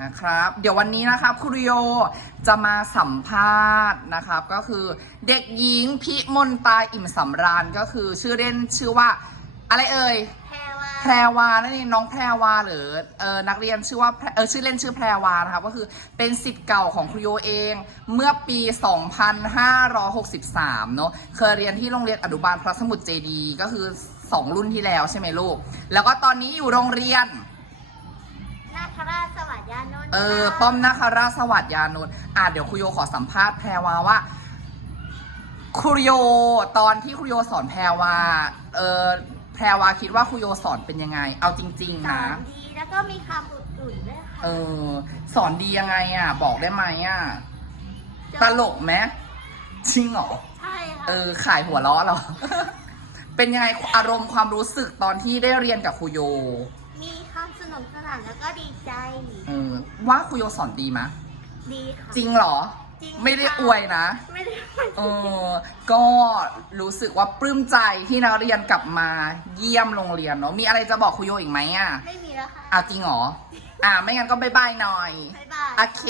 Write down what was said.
นะครับ เดี๋ยววันนี้นะครับครูริโยจะมาสัมภาษณ์นะครับ ก็คือเด็กหญิงพิมนตาอิ่มสำราญก็คือชื่อเล่นชื่อว่า อะไรเอ่ยแพรว่าแพรวานั่นเองน้องแพรวาหรือเออนักเรียนชื่อว่าแพรเออชื่อเล่นชื่อแพรวานะครับก็คือเป็นสิทธิ์เก่าของครูโยเองเมื่อปี 2563 เนอะเคยเรียนที่โรงเรียนอนุบาลพระสมุทรเจดีย์ก็คือ 2 รุ่นที่แล้วใช่ไหมลูก แล้วก็ตอนนี้อยู่โรงเรียนนา คราชสวัสดิ์ยานนท์เออค่ะป้อมนาคาราชสวัสดิ์ยานนท์อะเดี๋ยวครูโยขอสัมภาษณ์แพรวาว่าครูโยตอนที่ครูโยสอนแพรวา เออแพรวาคิดว่าครูโยสอนเป็นยังไง เอาจริง สๆ อนะ นดีแล้วก็มีคำอุ่นๆด้วยค่ะเออ สอนดียังไงอะ บอกได้ไหมอะ ตลกไหมจริงเหรอ ใช่ค่ะเออ ขายหัวล้อเหรอ เป็นยังไงอารมณ์ความรู้สึกตอนที่ได้เรียนกับครูโย มีความส นุกสนานแล้วก็ดีใจ เออว่าครูโยสอนดีไหมะ ดีค่ะ จริงเหรอ จริงไม่ได้ค่ะ อวยนะ ไม่ได้เออ ก็รู้สึกว่าปลื้มใจที่นักเรียนกลับมาเยี่ยมโรงเรียนเนาะ มีอะไรจะบอกครูโยอีกไหมอะไม่มีแล้วค่ะอะจริงเหรอ อะไม่งั้นก็บายบายหน่อย บ๊ายบาย โอเค